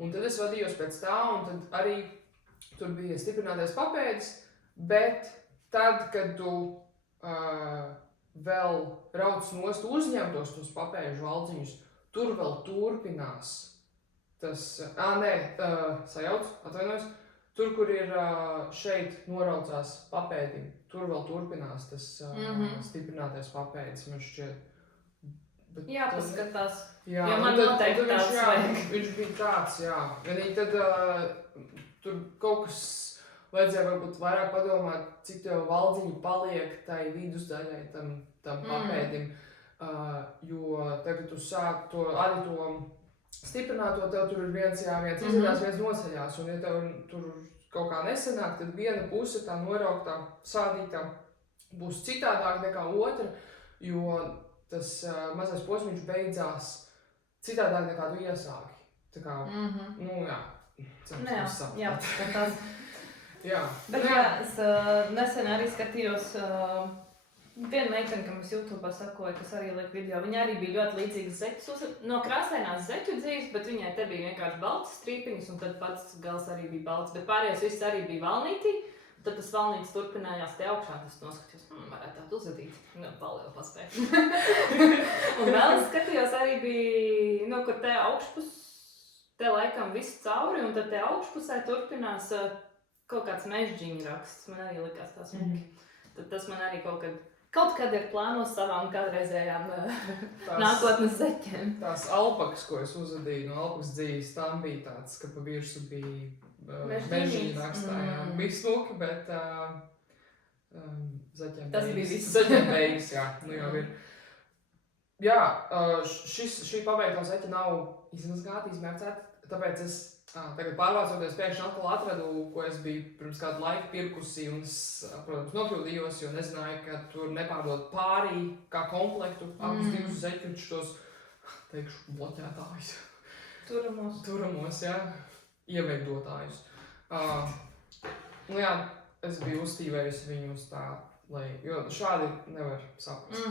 Un tad es vadījos pēc tā, un tad arī tur bija stiprinātais papēdis, bet tad, kad tu vēl brauc nost uzņemtos tos papēžu valdziņus, tur vēl turpinās tas, sajauc, atvainojos, tur, kur ir šeit noraucās papēdim, tur vēl turpinās tas stiprinātais papēdis, man šķiet. Jā, paskatās. Jā, jo man noteikti tāds vajag. Viņš bija tāds, jā. Vienīgi tad tur kaut kas vajadzēja varbūt vairāk padomāt, cik tev valdziņi paliek tai vidusdaļai tam papēdim. Jo tagad tu sāk to adito stiprināto, tev tur ir viens izvedās, viens nosaļās. Un ja tev tur kaut kā nesanāk, tad viena puse tā norauktā, sādītā būs citādāk nekā otra, jo tas mazais posmiņš beidzās citādāk nekā tu iesāki. Tā kā, jā, skatās. Jā. Bet es nesen arī skatījos vienu meiteni, kam es YouTube sakoju, kas arī liek video. Viņa arī bija ļoti līdzīgas zeķes, no krāsainās zeķu dzīves, bet viņai te bija vienkārši balts strīpiņas, un tad pats gals arī bija balts, bet pārējais viss arī bija valnītī. Tad tas valnītis turpinājās te augšā, tas noskatījos, varētu tādu uzadīt, palielu paspēju. Un vēl es skatījos arī bija, kur te augšpus, te laikam viss cauri, un tad te augšpusē turpinās kaut kāds mežģiņu raksts, man arī likās tās muki. Tad tas man arī kaut kad ir plānos savām kādreizējām nākotnes zeķiem. Tās alpakas, ko es uzadīju no alpakas dzīves, tam bija tāds, ka pa virsu bija mežģiņu rakstā, jā. Bija smuki, bet zaķiem tas bija viss. Zaķiem beigas, jā, nu jau ir. Jā, šī pabeigtā zeķa nav izmazgāta, izmērcēta, tāpēc es tagad pārvācoties pēkšņi atkal atradu, ko es biju pirms kādu laiku pirkusi, un es, protams, nokļūdījos, jo nezināju, ka tur nepārdod pārī kā komplektu, abus divus zeķučus tos, teikšu, bloķētājus. Turamos, jā. Ieveidotājus. Jā, es biju uzstīvējusi viņus tā, jo šādi nevar saprast.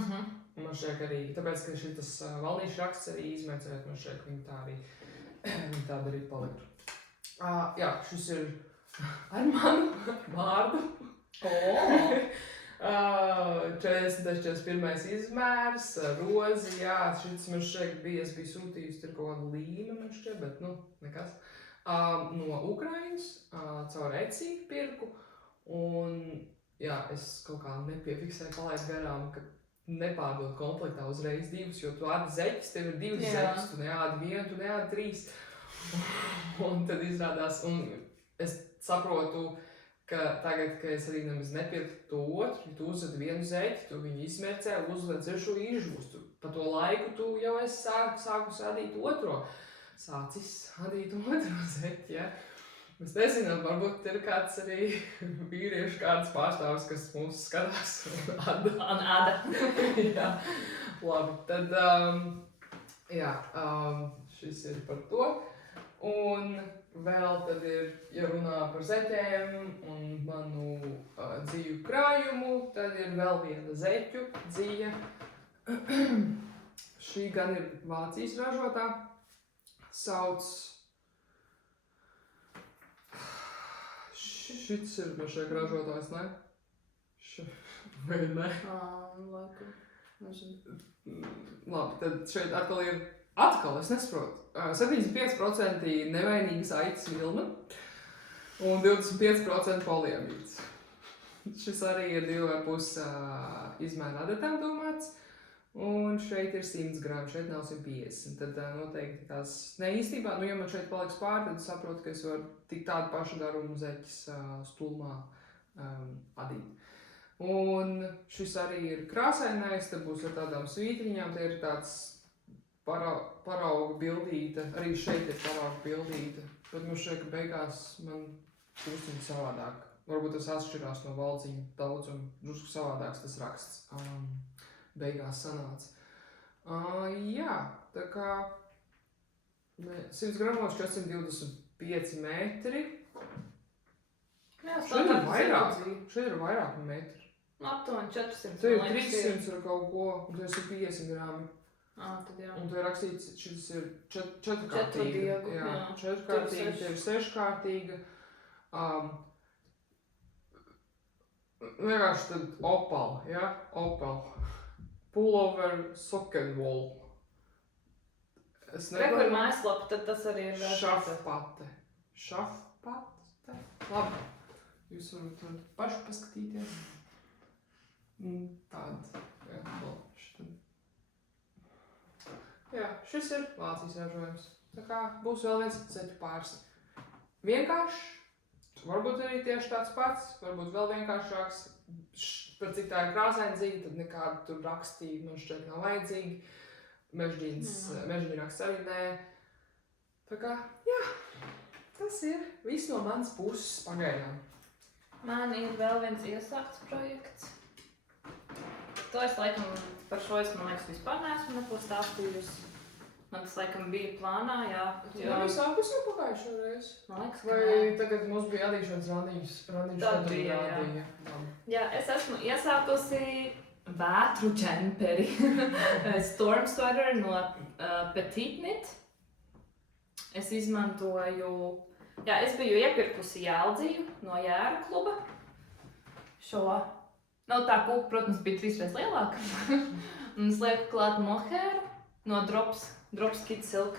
Man šķiet arī, tāpēc, ka šitas valnīšu raksts arī izmērcējot, man šķiet, ka viņi tāda arī paliktu. Jā, šis ir ar manu vārdu. 41. izmērs, rozi, jā, šis man šķiet bija, es biju sūtījusi tur kaut kādu līnu, man šķiet, bet, nekas. No Ukrainas, caur Etsy pirku, un jā, es kaut kā nepiefiksēju palaist garām, ka nepārdod komplektā uzreiz divus, jo tu ādi zeķis, tev ir divas zeķis, tu neādi vienu, tu neādi trīs. Un tad izrādās, un es saprotu, ka tagad, ka es arī nemaz nepirku to otru, ja tu uzvedi vienu zeķi, tu viņu izmērcē, uzvedi trešo izžūstu. Pa to laiku tu jau esi sāku sadīt otro. Sācis adīt otru zeķi, ja. Mēs nezinām, varbūt ir kāds arī vīriešu kāds pārstāvis, kas mūs skatās un ada. Jā, labi, tad, šis ir par to. Un vēl tad ir, ja runā par zeķiem un manu dzīvu krājumu, tad ir vēl viena zeķu dzīja. Šī gan ir Vācijas ražotā. Sauc. Šits ir šeit ražotājs, ne? Vai ne? Labi, tad šeit atkal ir, es nesaprotu, 75% nevainīgas aitas vilna un 25% poliamīds. Šis arī ir 2,5 izmēra adatām domāts, un šeit ir 100 gramu, šeit nav 150. Tad noteikti tās, ne īstenībā, ja man šeit paliks pāri, tad saprotu, ka es varu tik tādu pašu garumu zeķis stulmā adīt. Un šis arī ir krāsainais, te būs ar tādām svītriņām, te ir tāds parauga bildīte, arī šeit ir parauga bildīte, bet mums šeit, ka beigās man kūstiņa savādāk. Varbūt tas atšķirās no valdziņa daudzuma, drusku savādāks tas raksts beigās sanāca. Jā, tā kā 100 gramos 425 metri. Jā, šeit ir vairāk metri. Aptuveni 400. Te ir 300 ar kaut ko, un te ir 50 grami. Tad jā. Un te ir rakstīts, šis ir četrkārtīga. Jā, četrkārtīga, te ir seškārtīga. Vienkārši tad opal, ja? Opal. Pullover sockenwoll. Rekur mājaslapa, tad tas arī ir Šafpate. Šafpate? Labi. Jūs varat paši paskatīties. Tāda. Jā, šis ir Vācijas ražojums. Tā kā būs vēl viens ceļu pāris. Vienkārši, varbūt arī tieši tāds pats, varbūt vēl vienkāršāks. Par cik tā ir krāsaina zīme, tad nekādu tur rakstīju man šķiet nav vajadzīgi. Mežģīņa raksts arī nē. Tā kā, jā, tas ir viss no manas puses pagaidām. Man ir vēl viens iesākts projekts. To es laikam, par šo es, man liekas, vispār neesmu neko stāstījusi. Man tas laikam bija plānā, jā. Tu jau sākus jau pagājušo reizi? Man liekas, ka vai tagad mums bija adīšanas randiņš? Tad bija, jā. Jā, es esmu iesākusi vētru džemperi. Storm sweater no Petite Knit. Es izmantoju, jā, es biju iepirkusi Jēldziju no Jēra kluba. Šo, tā kūka, protams, bija 3 reizes lielāka. Un es lieku klāt mohēru no Drops Kid Silk.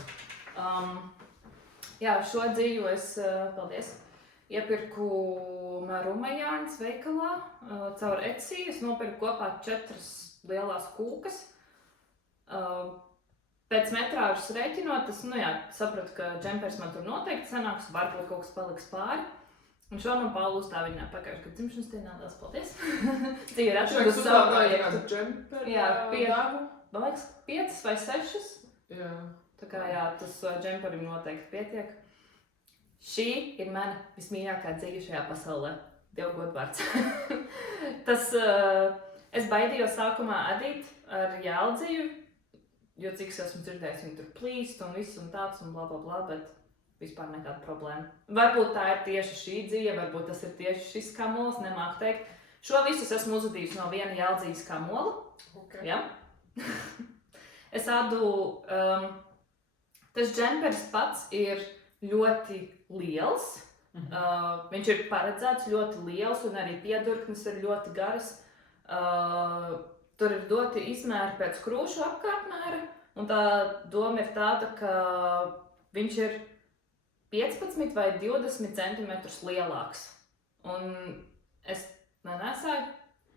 Jā, šo dzīvu es, paldies, iepirku Rumējāņas veikalā caur Etsy. Es nopirku kopā 4 lielās kūkas. Pēc metrāžas rēķinot, es, sapratu, ka džempers man tur noteikti sanāks, varbūt kaut kas paliks pāri. Un šo man Paula uzstāviņā pagājuši, kad dzimšanas dienā liels paldies. Cik ir atradusi savu projektu. Džemperi? Jā, man liekas 5 vai 6. Jā. Tā kā jā, tas džemperim noteikti pietiek. Šī ir mana vismīļākā dzīve šajā pasaulē. Dievu godvārds. Es baidījos sākumā adīt ar Jēldziju, jo cik es esmu dzirdējis, viņi tur plīst un viss un tāds un bla bla bla, bet vispār nekāda problēma. Varbūt tā ir tieši šī dzīve, varbūt tas ir tieši šis kamols, nemāku teikt. Šo visus esmu uzadījusi no viena Jēldzijas kamola. Okay. Ja? Es ādu, tas džemperis pats ir ļoti liels. Viņš ir paredzēts ļoti liels un arī piedurknes ir ļoti garas. Tur ir doti izmēri pēc krūšu apkārtmēra. Un tā doma ir tāda, ka viņš ir 15 vai 20 centimetrus lielāks. Un es nenesāju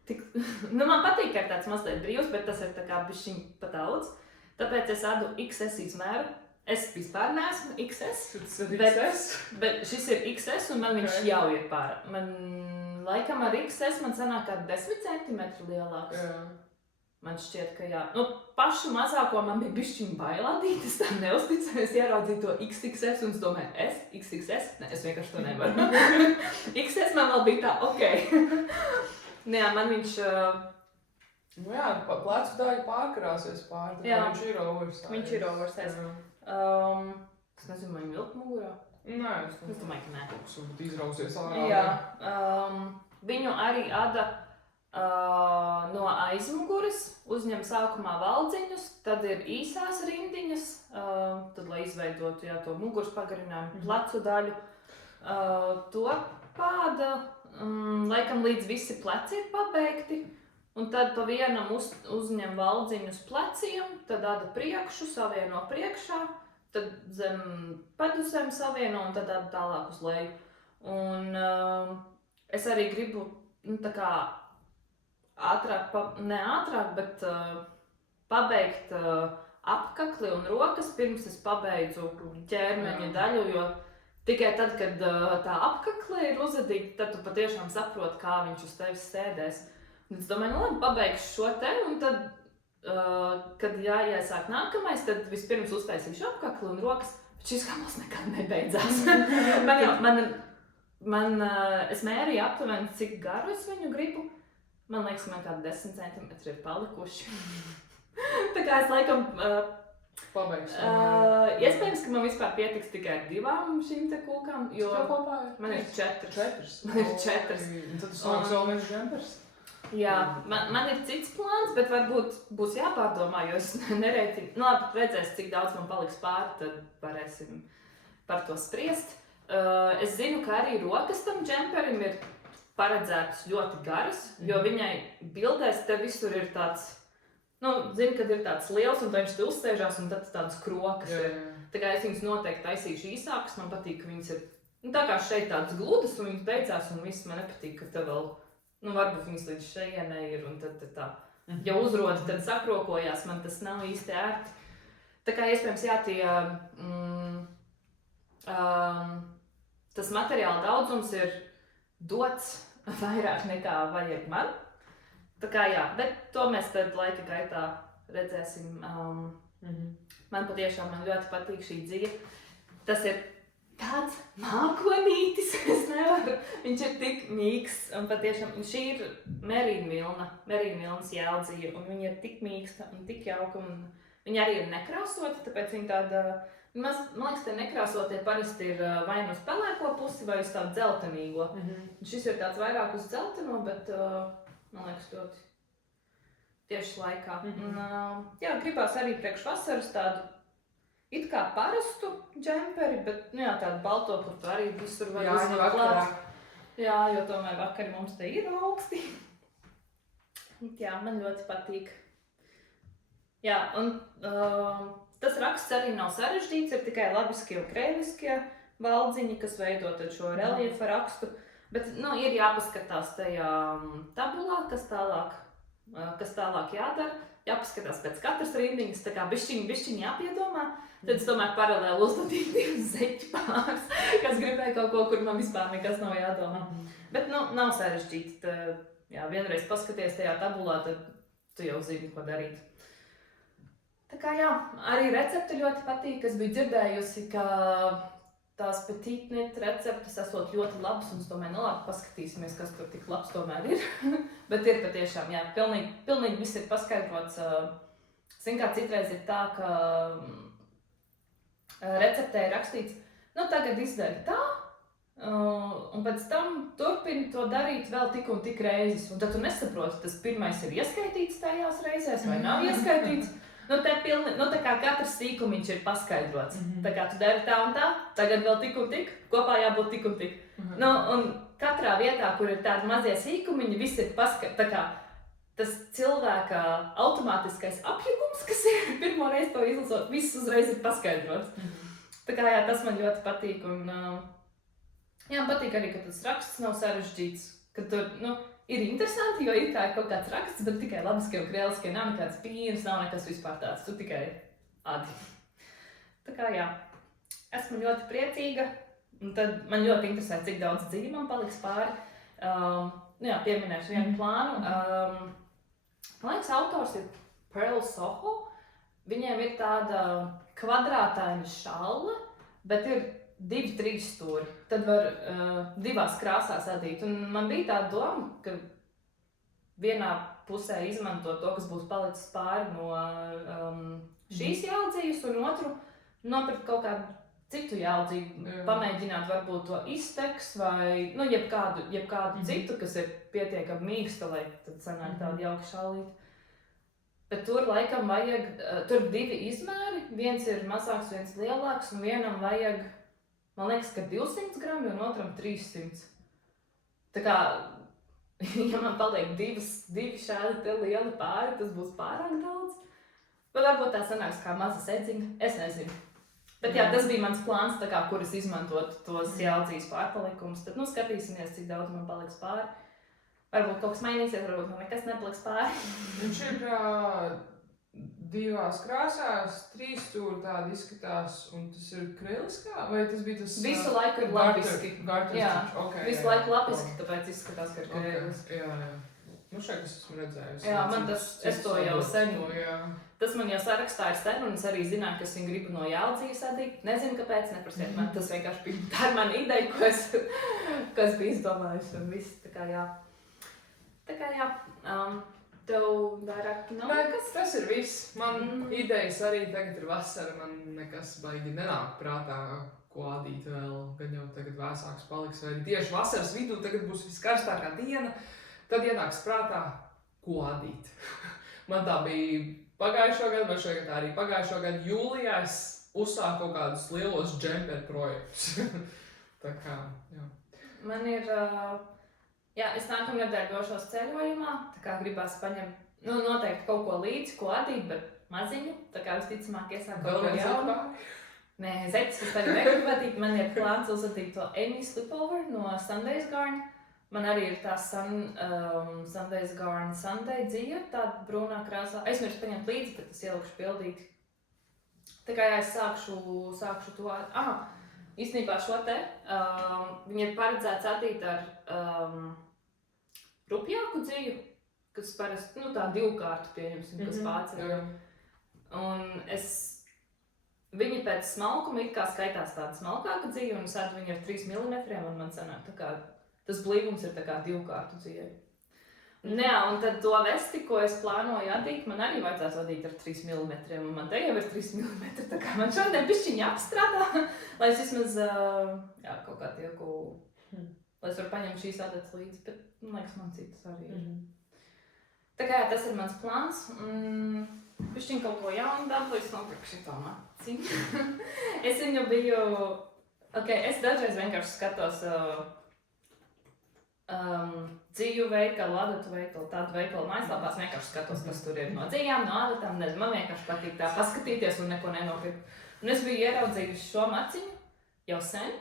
tik... man patīk, ka ir tāds mazliet brīvs, bet tas ir tā kā bišķiņ pa daudz. Tāpēc es ādu XS izmēru. Es vispār neesmu XS. Tas ir XS? Bet šis ir XS un man viņš jau ir pār. Man laikam ar XS man sanāk kā 10 centimetru lielāks. Jā. Man šķiet, ka jā. Pašu mazāko man bija bišķiņ bailādīt, es tā neuzticēju, es ieraudzīju to XXS un es domāju, XXS? Nē, es vienkārši to nevaru. XS man vēl bija tā, ok. Jā, man viņš... jā, plecu daļa pārkarāsies pār, tā viņš ir oversize. Viņš ir oversize. Es nezinu, vai vilk mugurā? Nē, es domāju, ka nē. Tas varbūt izrausies ārā. Jā, viņu arī ada no aizmuguras, uzņem sākumā valdziņus, tad ir īsās rindiņas, tad, lai izveidotu to muguras pagarinājumu, plecu daļu. To pāda, laikam līdz visi pleci ir pabeigti, Un tad pa vienam uzņem valdziņu uz pleciem, tad dada priekšu, savieno priekšā, tad zem pedusēm savieno un tad dada tālāk uz leju. Un es arī gribu, tā kā ātrāk, ne ātrāk, bet pabeigt apkakli un rokas, pirms es pabeidzu ķermeņa daļu, jo tikai tad, kad tā apkakle ir uzadīta, tad tu patiešām saproti, kā viņš uz tevis sēdēs. Un es domāju, labi, pabeigšu šo te, un tad, kad jāiesāk nākamais, tad vispirms uztaisīšu apkakli un rokas, bet šis gabals nekad nebeidzās. Es mērīju aptuveni, cik garu es viņu gribu. Man liekas, man kādi 10 centimetri ir palikuši. Tā kā es laikam pabeigšu. Iespējams, ka man vispār pietiks tikai ar 2 šīm te kūkām, jo man ir 4. Man ir 4. Un tad tu sāks vēl viens džempers? Jā, man ir cits plāns, bet varbūt būs jāpārdomā, jo es nereitinu. Nu labi, redzēs, cik daudz man paliks pāri, tad varēsim par to spriest. Es zinu, ka arī rokas tam džemperim ir paredzētas ļoti garas, jo viņai bildēs te visur ir tāds, zinu, kad ir tāds liels un viņš te uzsēžās un tad tādas krokas ir. Tā kā es viņas noteikti taisīšu īsākas, man patīk, ka viņas ir, tā kā šeit tādas gludas un viņas beidzās un viss man nepatīk, ka te vēl, varbūt viņas līdz šejienai ir un tad tā, ja uzroda, tad sakrokojās, man tas nav īsti ērti. Tā kā iespējams, jā, tas materiāla daudzums ir dots vairāk nekā vajag man. Tā kā jā, bet to mēs tad laika gaitā redzēsim. Man patiešām ļoti patīk šī dzija. Tas ir tāds mākonītis, es nevaru. Viņš ir tik mīksts un patiešām šī ir merīnvilnas jēldzija un viņa ir tik mīksta un tik jauka un viņa arī ir nekrāsota, tāpēc viņa tāda, man liekas, tie nekrāsotie parasti ir vai nu uz pelēko pusi vai uz tādu dzeltenīgo. Šis ir tāds vairāk uz dzelteno, bet man liekas ļoti tieši laikā. Jā, gribās arī priekš vasaras tādu it kā parastu džemperi, bet tādu balto, kur tu arī visur var uzlikt klāt. Jā, jo tomēr vakari mums te ir augsti. Jā, man ļoti patīk. Jā, un tas raksts arī nav sarežģīts, ir tikai labiskie un krēviskie valdziņi, kas veido šo reliefa rakstu. Bet, ir jāpaskatās tajā tabulā, kas tālāk jādara. Jāpaskatās pēc katras rindiņas, tā kā bišķiņ jāpiedomā. Tad es tomēr paralēli uzdodīju 2 zeķu pāris, kas gribēja kaut ko, kur man vispār nekas nav jādomā. Bet, nav sarežģīti. Jā, vienreiz paskaties tajā tabulā, tad tu jau zini, ko darīt. Tā kā jā, arī recepti ļoti patīk. Es biju dzirdējusi, ka tās petitnet receptes esot ļoti labas, un es domāju, labi, paskatīsimies, kas tur tik labs tomēr ir. Bet ir patiešām, jā, pilnīgi viss ir paskaidrots. Zin kā citreiz ir tā, ka receptē ir rakstīts, tagad izdari tā, un pēc tam turpini to darīt vēl tik un tik reizes. Un tad tu nesaproti, tas pirmais ir ieskaitīts tajās reizēs vai nav ieskaitīts. Tā kā katrs sīkumiņš ir paskaidrots. Tā kā tu dari tā un tā, tagad vēl tik un tik, kopā jābūt tik un tik. Un katrā vietā, kur ir tādi mazie sīkumiņi, viss ir paskaidrots. Tas cilvēka automātiskais apjukums, kas ir pirmo reizi to izlasot, viss uzreiz ir paskaidrots. Tā kā jā, tas man ļoti patīk. Un jā, man patīk arī, ka tas raksts nav sarežģīts. Ka tur, ir interesanti, jo ir kā kaut kāds raksts, bet tikai labiskie un krēliskie, nav nekāds pīns, nav nekas vispār tāds, tu tikai adi. Tā kā jā, esmu ļoti priecīga, un tad man ļoti interesē, cik daudz dzīvi man paliks pāri. Jā, pieminēšu vienu plānu. Man liekas, autors ir Pearl Soho. Viņiem ir tāda kvadrātaina šalle, bet ir 2-3 stūri. Tad var 2 krāsās adīt. Un man bija tāda doma, ka vienā pusē izmanto to, kas būs palicis pāri no šīs jaudzības, un otru nopirkt kaut kādu citu jaudzību, pamēģināt varbūt to izteks vai jebkādu citu, kas ir pietiekami mīksta, lai tad sanāk tādu jauku šallīti. Bet tur laikam vajag, tur 2 izmēri, viens ir mazāks, viens lielāks, un vienam vajag, man liekas, ka 200 grami un otram 300. Tā kā ja man paliek divi šādi te lieli pāri, tas būs pārāk daudz. Vai varbūt tā sanāks kā maza sedziņa, es nezinu. Bet jā, tas bija mans plāns, tā kā, kur es izmantotu tos Jeldzijas pārpalikumus. Tad, skatīsimies, cik daudz man paliks pāri. Varbūt kaut kas mainīsies, varbūt man nekas nepaliks pāri. Viņš ir divās krāsās, 3 stūri tādi izskatās, un tas ir kriliskā, vai tas bija tas... Visu laiku ir lapiski. Jā, visu laiku lapiski, tāpēc izskatās, ka ir kriliski. Jā. Šeit es esmu redzējusi. Jā, man tas, es to jau sen. Tas man jau sarakstā ir sen, un es arī zināju, ka es viņu gribu no Jeldzijas adīt. Nezinu, kāpēc, neprasiet man, tas vienkārši bija tā ir mana ideja, ko es biju izdomājusi, un viss, tā kā jā. Tev vairāk nav nekas? Tas ir viss. Man idejas arī tagad ir vasara, man nekas baigi nenāk prātā, ko adīt vēl, gan jau tagad vēsāks paliks, vai tieši vasaras vidū tagad būs viskarstākā diena, tad ienāks prātā, ko adīt. Man tā bija pagājušo gadu, vai šogad arī pagājušo gadu jūlijā es uzsāku kaut kādus lielos džemperu projektus. Tā kā, jā. Man ir... es nākamnedēļ došos ceļojumā, tā kā gribās paņemt, noteikti kaut ko līdzi, ko adīt, bet maziņu, tā kā visticamāk iesāk kaut ko jaunu. Nē, zeķis es tagad negribu adīt, man ir plāns uzadīt to Amy Slipover no Sunday's Garden. Man arī ir tā Sunday's Garden Sunday dzīve, tāda brūnā krāsā. Aizmirsu paņemt līdzi, tad es ielikšu pildīt. Tā kā es sākšu to... Īstenībā šo te, viņi ir paredzēts adīt ar rupjāku dzīvu, kas parasti, tā 2 kārtu pieņemsim, kas pārceļ. Un viņi pēc smalkuma it kā skaitās tāda smalkāka dzīve, un es adu viņu ar 3 mm, un man sanāk tā kā, tas blīvums ir tā kā 2 kārtu dzīve. Jā, un tad to vesti, ko es plānoju adīt, man arī vajadzētu adīt ar 3 mm, un man te jau ir 3 mm, tā kā man šodien bišķiņi apstrādā, lai es vismaz, kaut kā tieku, lai es varu paņemt šīs adatas līdzi, bet, liekas, man citas arī ir. Tā kā tas ir mans plāns, bišķiņi kaut ko jaunu dabūju, es nopirku šito maciņu. Es viņu biju, es dažreiz vienkārši skatos, dzīvu veikalu, adatu veikalu, tādu veikalu mājaslapās vienkārši skatos, kas tur ir no dzīvām, no adatām, nezinu, man vienkārši patīk tā paskatīties un neko nenopirkt. Un es biju ieraudzījusi šo maciņu jau sen,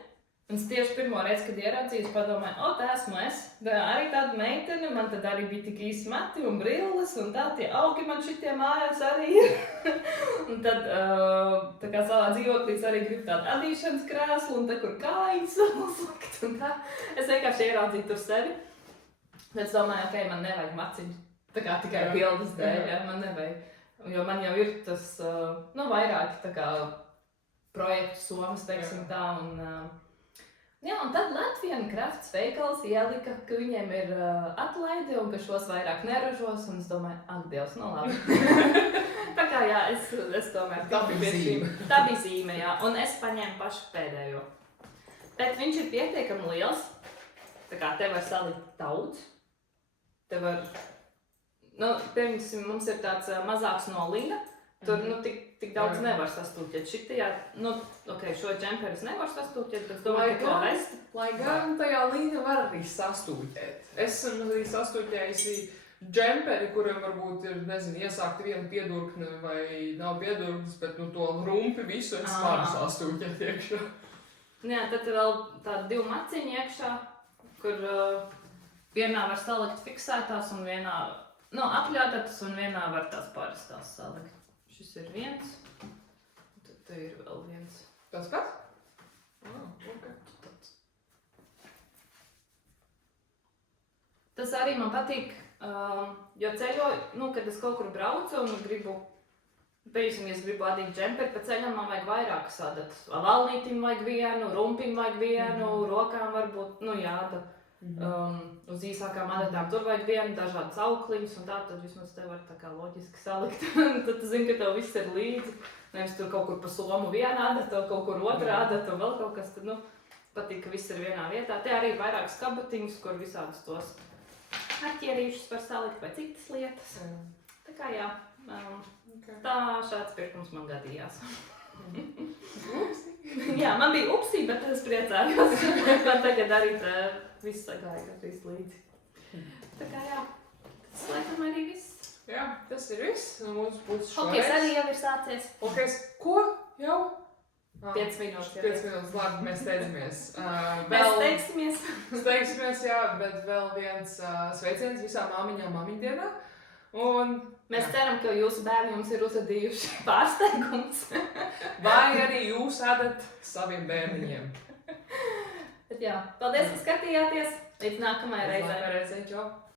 un es tieši pirmo reizi, kad ieraudzīju, padomāju, tā esmu es, arī tāda meitene, man tad arī bija tik īsi mati un brilles, un tā tie augi man šitie mājās arī ir. Un tad, tā kā savā dzīvoklīs arī gribu tādu adīšanas krēslu, un tā, kur kājiņas uzlikt, un tā. Es vienkārši ieraudzīju tur sevi. Tad es domāju, man nevajag maciņu, tā kā tikai bildes dēļ, man nevajag. Jo man jau ir tas, vairāki tā kā projektu somas, teiksim tā, un tad Latvijas Crafts veikals ielika, ka viņiem ir atlaide un ka šos vairāk neražos, un es domāju, ak, Dievs, labi. Tā kā, es tomēr... Tā bija zīme. Tā bija zīme, un es paņēmu pašu pēdējo. Bet viņš ir pietiekami liels, tā kā te var salikt daudz. Te var, piemēram, mums ir tāds mazāks no lina, tur, tik daudz nevar sastūķēt. Šitajā, šo džemperi es nevaru sastūķēt, bet es domāju, ka to vest. Lai gan tajā līnija var arī sastūķēt. Esmu arī sastūķējusi džemperi, kuriem varbūt ir, iesākti viena piedurkne vai nav piedurknes, bet to rumpi visu es varu sastūķēt iekšā. Jā, tad ir vēl tādi 2 maciņi iekšā, kur vienā var salikt fiksētās un vienā, apļātatas un vienā var tās parastās salikt. Šis ir viens, un tad te ir vēl viens. Tas pats? Ok. Tas arī man patīk, jo ceļoju, kad es kaut kur braucu un gribu, ja es gribu adīt džemperi pa ceļam, man vajag vairākas adatas. Valnītim vajag vienu, rumpim vajag vienu, rokām varbūt, jāda. Uz īsākām adatām tur vajag vienu, dažādas aukliņas un tā, tad vismaz te var tā kā loģiski salikt. Tad tu zini, ka tev viss ir līdzi. Nevis tur kaut kur pa somu viena adata, kaut kur otra adata un vēl kaut kas. Tad, patīk, ka viss ir vienā vietā. Te arī ir vairākas kabatiņas, kur visādus tos arķierīšus var salikt vai citas lietas. Tā kā tā šāds pirkums man gadījās. Jā, man bija upsī, bet es priecājos. Man tagad arī viss sagāja gandrīz līdzi. Tā kā jā, tas laikam arī viss. Jā, tas ir viss no mūsu puses Hokejs arī jau ir sācies. Hokejs, ko? Jau? 5 minūtes. 5 minūtes, labi, mēs steidzamies. Mēs teiksimies. Steigsimies, jā, bet vēl viens sveiciens visām māmiņām māmiņdienā. Un Mēs ceram, ka jūsu bērni jums ir uzradījuši pārsteigums. vai arī jūs ēdat saviem bērniņiem. Bet jā, paldies, ka skatījāties. Līdz nākamajai Līdz reizei. nākamajai reizei, čau!